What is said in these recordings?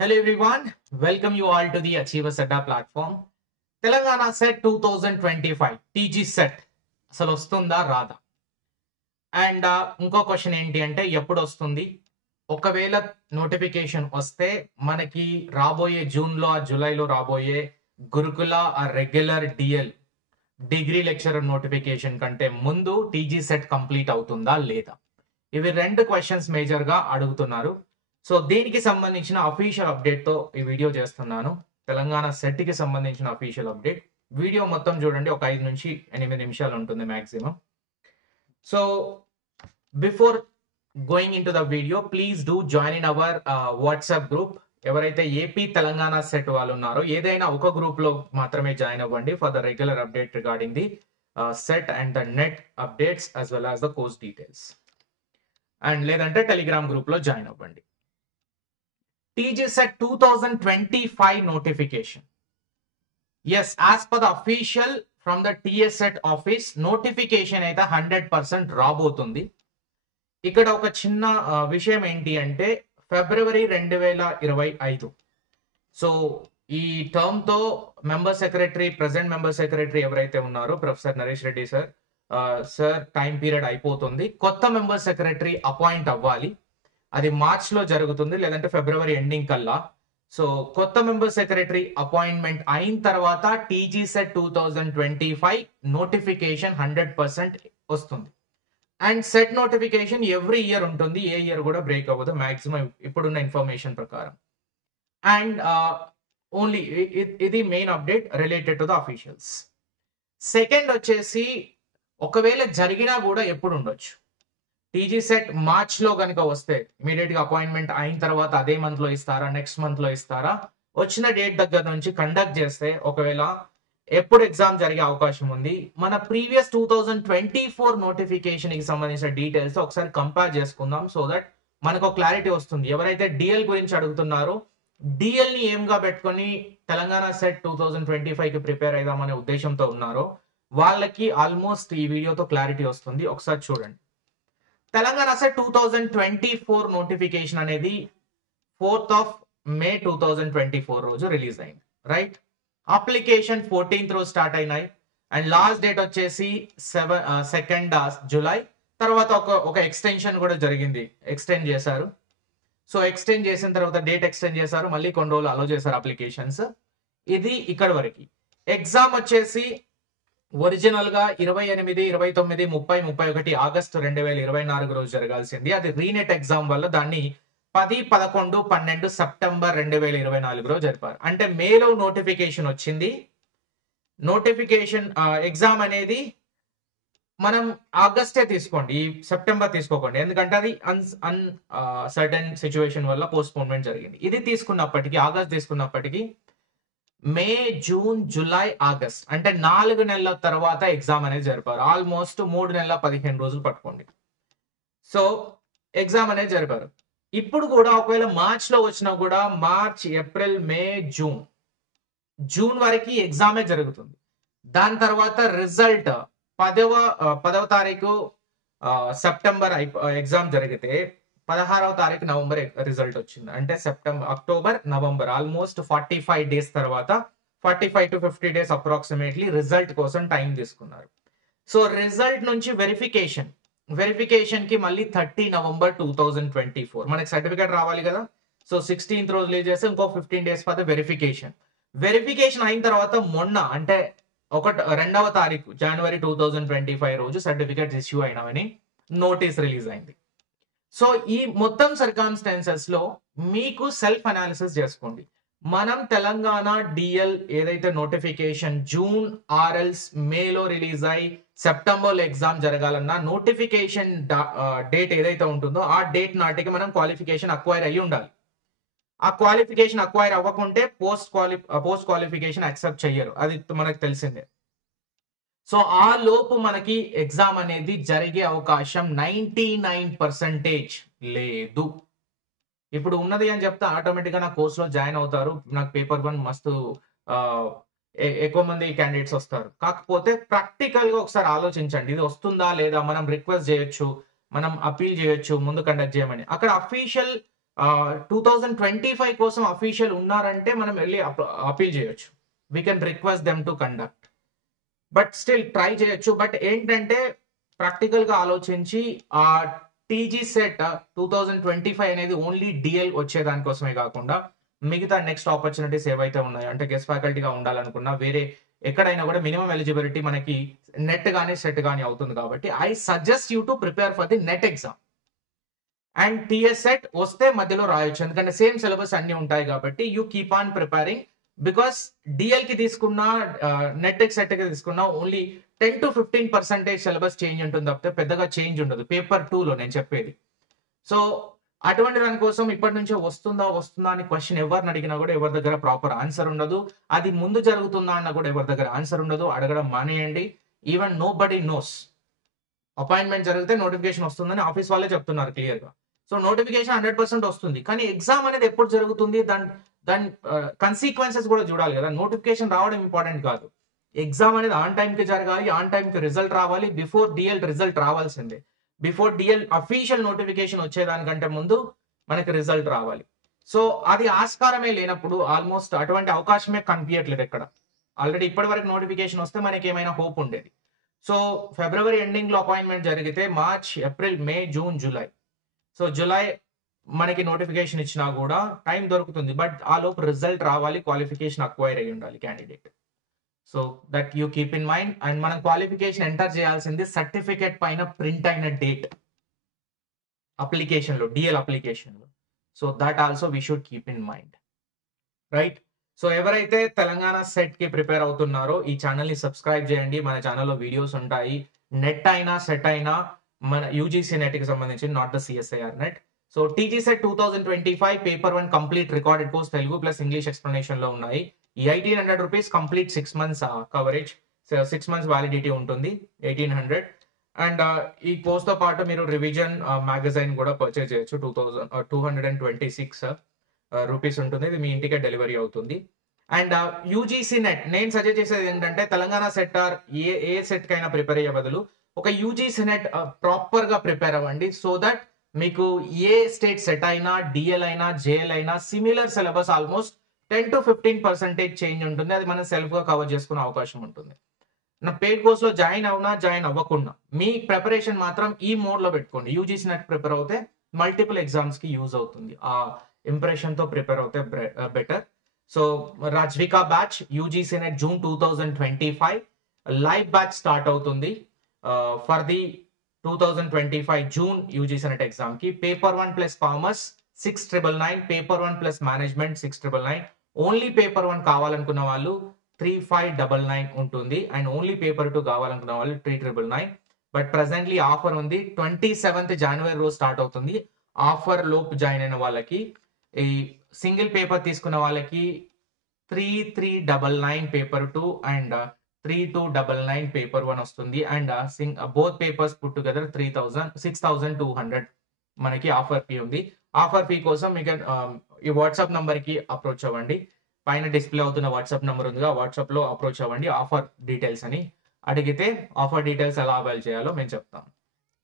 Hello everyone, welcome you all to the Achievers Adda platform. Telangana Set 2025 TG Set అసలు వస్తుందా రాదా? And ఇంకో question ఏంటి అంటే ఎప్పుడు వస్తుంది? ఒకవేళ నోటిఫికేషన్ వస్తే మనకి రాబోయే జూన్లో జూలైలో రాబోయే గురుకుల regular DL degree lecturer notification కంటే ముందు టీజీ సెట్ కంప్లీట్ అవుతుందా లేదా? ఇవి రెండు క్వశ్చన్స్ మేజర్గా అడుగుతున్నారు. సో దీనికి సంబంధించిన అఫీషియల్ అప్డేట్తో ఈ వీడియో చేస్తున్నాను. తెలంగాణ సెట్కి సంబంధించిన అఫీషియల్ అప్డేట్. వీడియో మొత్తం చూడండి, ఒక 5 నుంచి 8 నిమిషాలు ఉంటుంది maximum. So before going in to the video, please do join in our WhatsApp group. ఎవరైతే ఏపీ తెలంగాణ సెట్ వాళ్ళు ఉన్నారో ఏదైనా ఒక గ్రూప్లో మాత్రమే జాయిన్ అవ్వండి for the regular update regarding the set and the net updates as well as the course details. And లేదంటే Telegram గ్రూప్లో జాయిన్ అవ్వండి. TG Set 2025 notification. Yes, as per the official from the TS Set office, notification అయితే 100% రాబోతుంది. ఇక్కడ ఒక చిన్న విషయం ఏంటి అంటే ఫిబ్రవరి 2025. సో ఈ టర్మ్ తో member secretary, present member secretary ఎవరైతే ఉన్నారో professor Naresh Reddy sir time period అయిపోతుంది. కొత్త మెంబర్ సెక్రటరీ అపాయింట్ అవ్వాలి. అది మార్చ్ లో జరుగుతుంది, లేదంటే ఫిబ్రవరి ఎండింగ్ కల్లా. సో కొత్త మెంబర్ సెక్రటరీ అపాయింట్మెంట్ అయిన తర్వాత టీజీ సెట్ 2025 నోటిఫికేషన్ 100% వస్తుంది. And CET notification every year ఉంటుంది, ఏ ఇయర్ కూడా బ్రేక్ అవ్వదు మాక్సిమం ఇప్పుడున్న ఇన్ఫర్మేషన్ ప్రకారం. అండ్ ఓన్లీ ఇది main update related to the officials. Second వచ్చేసి ఒకవేళ జరిగినా కూడా ఎప్పుడు ఉండొచ్చు. టీజీ సెట్ మార్చ్ లో కనుక వస్తే ఇమీడియట్ గా అపాయింట్మెంట్ అయిన తర్వాత అదే మంత్ లో ఇస్తారా, నెక్స్ట్ మంత్ లో ఇస్తారా? వచ్చిన డేట్ దగ్గర నుంచి కండక్ట్ చేస్తే ఒకవేళ ఎప్పుడు ఎగ్జామ్ జరిగే అవకాశం ఉంది? మన ప్రీవియస్ 2024 నోటిఫికేషన్ కి సంబంధించిన డీటెయిల్స్ ఒకసారి కంపేర్ చేసుకుందాం, సో దట్ మనకు క్లారిటీ వస్తుంది. ఎవరైతే డిఎల్ గురించి అడుగుతున్నారో డిఎల్ ని ఏంగా పెట్టుకొని తెలంగాణ సెట్ 2025 కి ప్రిపేర్ అయిదామనే ఉద్దేశంతో ఉన్నారో వాళ్ళకి ఆల్మోస్ట్ ఈ వీడియోతో క్లారిటీ వస్తుంది. ఒకసారి చూడండి. తెలంగాణ సెట్ 2024 నోటిఫికేషన్ అనేది 4th May 2024 రోజు రిలీజ్ అయింది, రైట్? అప్లికేషన్ 14th రోజు స్టార్ట్ అయినాయి అండ్ లాస్ట్ డేట్ వచ్చేసి 2nd July. తర్వాత ఒక ఎక్స్టెన్షన్ కూడా జరిగింది, ఎక్స్టెండ్ చేశారు. సో ఎక్స్టెండ్ చేసిన తర్వాత డేట్ ఎక్స్టెండ్ చేశారు, మళ్ళీ కొన్ని రోజులు అలో చేశారు అప్లికేషన్స్. ఇది ఇక్కడ వరకు. ఎగ్జామ్ వచ్చేసి ఒరిజినల్ గా 28, 29, 30, 31 ఆగస్టు 2024 రోజు జరగాల్సింది. అది రీనెట్ ఎగ్జామ్ వల్ల దాన్ని 10, 11, 12 సెప్టెంబర్ 2024 రోజు జరిపారు. అంటే మేలో నోటిఫికేషన్ వచ్చింది. నోటిఫికేషన్ ఎగ్జామ్ అనేది మనం ఆగస్టే తీసుకోండి, ఈ సెప్టెంబర్ తీసుకోకండి, ఎందుకంటే అది సర్టెన్ సిచ్యువేషన్ వల్ల పోస్ట్పోన్మెంట్ జరిగింది. ఇది తీసుకున్నప్పటికీ, ఆగస్ట్ తీసుకున్నప్పటికీ మే, జూన్, జూలై, ఆగస్ట్ అంటే 4 నెలల తర్వాత ఎగ్జామ్ అనేది జరిపారు. ఆల్మోస్ట్ 3 నెలల 15 రోజులు పట్టుకోండి. సో ఎగ్జామ్ అనేది జరిపారు. ఇప్పుడు కూడా ఒకవేళ మార్చ్ లో వచ్చినా కూడా మార్చ్, ఏప్రిల్, మే, జూన్ వరకు ఎగ్జామే జరుగుతుంది. దాని తర్వాత రిజల్ట్ 10వ తారీఖు సెప్టెంబర్ ఎగ్జామ్ జరిగితే 16వ తారీఖు నవంబర్ రిజల్ట్ వచ్చింది. అంటే September, October, November almost 45 days తర్వాత 45 to 50 డేస్ అప్రాక్సిమేట్లీ రిజల్ట్ కోసం టైం తీసుకున్నారు. సో రిజల్ట్ నుంచి వెరిఫికేషన్ కి మళ్ళీ 30 నవంబర్ 2024 మనకి సర్టిఫికేట్ రావాలి కదా. సో 16th రోజు రిలీజ్ చేస్తే ఇంకో 15 డేస్ తర్వాత వెరిఫికేషన్ అయిన తర్వాత మొన్న అంటే 2వ తారీఖు జనవరి 2025 రోజు సర్టిఫికేట్స్ ఇష్యూ అయినామని నోటీస్ రిలీజ్ అయింది. సో ఈ మొత్తం సర్కమ్స్టాన్సెస్ లో మీకు సెల్ఫ్ అనాలిసిస్ చేసుకోండి. మనం తెలంగాణ డిఎల్ ఏదైతే నోటిఫికేషన్ జూన్ ఆర్ఎల్స్ మేలో రిలీజ్ అయి సెప్టెంబర్లో ఎగ్జామ్ జరగాలన్నా నోటిఫికేషన్ డేట్ ఏదైతే ఉంటుందో ఆ డేట్ నాటికి మనం క్వాలిఫికేషన్ అక్వైర్ అయ్యి ఉండాలి. ఆ క్వాలిఫికేషన్ అక్వైర్ అవ్వకుంటే పోస్ట్ క్వాలిఫికేషన్ యాక్సెప్ట్ చెయ్యరు, అది మనకు తెలిసిందే. సో ఆ లోపు మనకి ఎగ్జామ్ అనేది జరిగే అవకాశం 99% లేదు. ఇప్పుడు ఉన్నది అని చెప్తే ఆటోమేటిక్గా నా కోర్సులో జాయిన్ అవుతారు, నాకు పేపర్ 1 మస్తు ఎక్కువ మంది క్యాండిడేట్స్ వస్తారు. కాకపోతే ప్రాక్టికల్ గా ఒకసారి ఆలోచించండి, ఇది వస్తుందా లేదా. మనం రిక్వెస్ట్ చేయొచ్చు, మనం అపీల్ చేయొచ్చు ముందు కండక్ట్ చేయమని. అక్కడ అఫీషియల్ 2025 కోసం అఫీషియల్ ఉన్నారంటే మనం వెళ్ళి అపీల్ చేయొచ్చు. We can request them to conduct, but still try చేయొచ్చు. బట్ ఏంటంటే ప్రాక్టికల్ గా ఆలోచించి ఆ టీజీ సెట్ 2025 అనేది ఓన్లీ డిఎల్ వచ్చేదానికోసమే కాకుండా మిగతా నెక్స్ట్ ఆపర్చునిటీస్ ఏవైతే ఉన్నాయో, అంటే గెస్ట్ ఫ్యాకల్టీగా ఉండాలనుకున్నా వేరే ఎక్కడైనా కూడా మినిమం ఎలిజిబిలిటీ మనకి నెట్ కానీ సెట్ కానీ అవుతుంది. కాబట్టి I suggest you to prepare for the net exam. And TS set వస్తే మధ్యలో రాయొచ్చు, ఎందుకంటే సేమ్ సిలబస్ అన్ని ఉంటాయి కాబట్టి you keep on preparing. Because DL కి తీసుకున్నా నెట్ సెట్ కి తీసుకున్నా ఓన్లీ 10 to 15% సిలబస్ చేంజ్ ఉంటుంది తప్పితే పెద్దగా చేంజ్ ఉండదు పేపర్ 2 లో నేను చెప్పేది. సో అటువంటి దానికోసం ఇప్పటి నుంచే వస్తుందా అని క్వశ్చన్ ఎవరిని అడిగినా కూడా ఎవరి దగ్గర ప్రాపర్ ఆన్సర్ ఉండదు. అది ముందు జరుగుతుందా అన్న కూడా ఎవరి దగ్గర ఆన్సర్ ఉండదు. అడగడం మానేయండి. Even nobody knows. Appointment జరిగితే నోటిఫికేషన్ వస్తుందని ఆఫీస్ వాళ్ళే చెప్తున్నారు క్లియర్ గా. సో నోటిఫికేషన్ 100% వస్తుంది, కానీ ఎగ్జామ్ అనేది ఎప్పుడు జరుగుతుంది, దాని కన్సిక్వెన్సెస్ కూడా చూడాలి కదా. నోటిఫికేషన్ రావడం ఇంపార్టెంట్ కాదు, ఎగ్జామ్ అనేది ఆన్ టైం కి జరగాలి, ఆన్ టైం కి రిజల్ట్ రావాలి. బిఫోర్ డిఎల్ రిజల్ట్ రావాల్సిందే. బిఫోర్ డిఎల్ అఫీషియల్ నోటిఫికేషన్ వచ్చేదానికంటే ముందు మనకి రిజల్ట్ రావాలి. సో అది ఆస్కారమే లేనప్పుడు ఆల్మోస్ట్ అటువంటి అవకాశమే కనిపించట్లేదు ఎక్కడ. ఆల్రెడీ ఇప్పటి వరకు నోటిఫికేషన్ వస్తే మనకి ఏమైనా హోప్ ఉండేది. సో ఫిబ్రవరి ఎండింగ్ లో అపాయింట్మెంట్ జరిగితే మార్చ్, ఏప్రిల్, మే, జూన్, జూలై. సో జూలై మనకి నోటిఫికేషన్ ఇచ్చినా కూడా టైం దొరుకుతుంది, బట్ ఆ లోపు రిజల్ట్ రావాలి, క్వాలిఫికేషన్ అక్వైర్ అయ్యి ఉండాలి candidate. So that you keep in mind. And మనం క్వాలిఫికేషన్ ఎంటర్ చేయాల్సింది సర్టిఫికేట్ పైన ప్రింట్ అయిన డేట్ అప్లికేషన్ లో, డిఎల్ అప్లికేషన్ లో. So that also we should keep in mind, right? So ఎవరైతే తెలంగాణ సెట్ కి ప్రిపేర్ అవుతున్నారో ఈ ఛానల్ ని సబ్స్క్రైబ్ చేయండి. మన ఛానల్లో వీడియోస్ ఉంటాయి. నెట్ అయినా సెట్ అయినా మన యూజీసీ నెట్ కి సంబంధించి, not the CSIR net. So TG set 2025 paper 1 complete recorded course Telugu plus English explanation లో ఉన్నాయి. ఈ 1800 rupees complete 6 months coverage, 6 months validity ఉంటుంది 1800. అండ్ ఈ కోర్స్ తో పాటు మీరు రివిజన్ మ్యాగజైన్ కూడా పర్చేజ్ చేయొచ్చు. 226 రూపీస్ ఉంటుంది. ఇది మీ ఇంటికే డెలివరీ అవుతుంది. అండ్ యూజీసీ నెట్ నేను సజెస్ట్ చేసేది ఏంటంటే తెలంగాణ సెట్ ఆర్ ఏ సెట్ కైనా ప్రిపేర్ అయ్యే బదులు ఒక యూజీసీ నెట్ ప్రాపర్ గా ప్రిపేర్ అవ్వండి. సో దట్ మీకు ఏ స్టేట్ సెట్ అయినా, డిఎల్ అయినా, జేఎల్ అయినా similar syllabus almost 10 to 15% change ఉంటుంది. అది మనం సెల్ఫ్ గా కవర్ చేసుకునే అవకాశం ఉంటుంది. నా పెయిడ్ కోర్స్ లో జాయిన్ అవునా జాయిన్ అవ్వకుండా మీ ప్రిపరేషన్ మాత్రం ఈ మోడ్ లో పెట్టుకోండి. యూజీసీ నెట్ ప్రిపేర్ అవుతే మల్టిపుల్ ఎగ్జామ్స్ కి యూజ్ అవుతుంది. ఆ ఇంప్రెషన్ తో ప్రిపేర్ అవుతే బెటర్. సో రాజ్వికా batch UGC NET June 2025 live batch start అవుతుంది for the 2025 June UGC NET exam కి. Paper 1 plus commerce 6,999, paper 1 plus management 6,999. Only paper 1 కావాలనుకున్న వాళ్ళు 3,599 ఉంటుంది. అండ్ ఓన్లీ పేపర్ 2 కావాలనుకున్న వాళ్ళు 3,999. బట్ ప్రెసెంట్లీ ఆఫర్ ఉంది. 27th January రోజు స్టార్ట్ అవుతుంది. ఆఫర్ లోపు జాయిన్ అయిన వాళ్ళకి, ఈ సింగిల్ పేపర్ తీసుకున్న వాళ్ళకి 3,399 పేపర్ 2 అండ్ 3,299 పేపర్ 1 వస్తుంది. And both papers put together 6,200 మనకి ఆఫర్ ఫీ ఉంది. ఆఫర్ ఫీ కోసం మీకు ఈ వాట్సాప్ నంబర్ కి అప్రోచ్ అవ్వండి. పైన డిస్ప్లే అవుతున్న వాట్సాప్ నంబర్ ఉందిగా, వాట్సాప్ లో అప్రోచ్ అవ్వండి. ఆఫర్ డీటెయిల్స్ అని అడిగితే ఆఫర్ డీటెయిల్స్ ఎలా అవైల్ చేయాలో మేము చెప్తాం.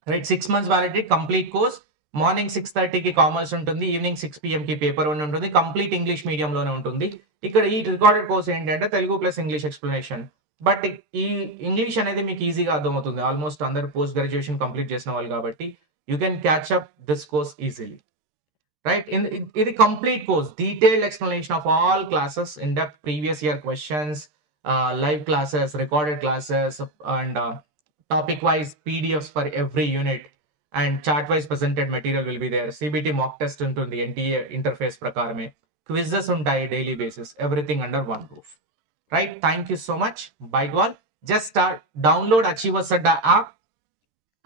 Right, 6 months validity complete course. Morning 6:30 కి కామర్స్ ఉంటుంది, ఈవినింగ్ 6 PM కి పేపర్ 1 ఉంటుంది. కంప్లీట్ ఇంగ్లీష్ మీడియం లోనే ఉంటుంది. ఇక్కడ ఈ రికార్డెడ్ కోర్స్ ఏంటంటే Telugu plus English explanation. But ఈ ఇంగ్లీష్ అనేది మీకు ఈజీగా అర్థమవుతుంది. ఆల్మోస్ట్ అందరు పోస్ట్ గ్రాడ్యుయేషన్ కంప్లీట్ చేసిన వాళ్ళు కాబట్టి you can catch up this course easily. Right, ఇది complete course, detailed explanation of all classes, in depth previous year questions, live classes, recorded classes, and topic wise PDFs for every unit, and chart wise presented material will be there. CBT mock test ఉంటుంది NTA interface ప్రకారమే. Quizzes ఉంటాయి daily basis. Everything under one roof. Right, thank you so much. Bye all. Just download Achievers Adda app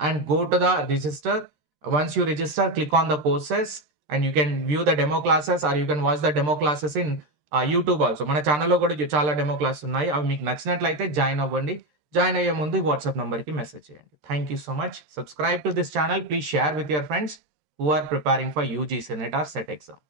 and go to the register. Once you register, click on the courses and you can view the demo classes, or you can watch the demo classes in YouTube also. మన ఛానల్లో కూడా చాలా demo class ఉన్నాయి. అవి మీకు నచ్చినట్లయితే join అవ్వండి. Join అయ్యే ముందు వాట్సాప్ నంబర్కి మెసేజ్ చేయండి. Thank you so much. Subscribe to this channel. Please share with your friends who are preparing for UGC NET or SET exam.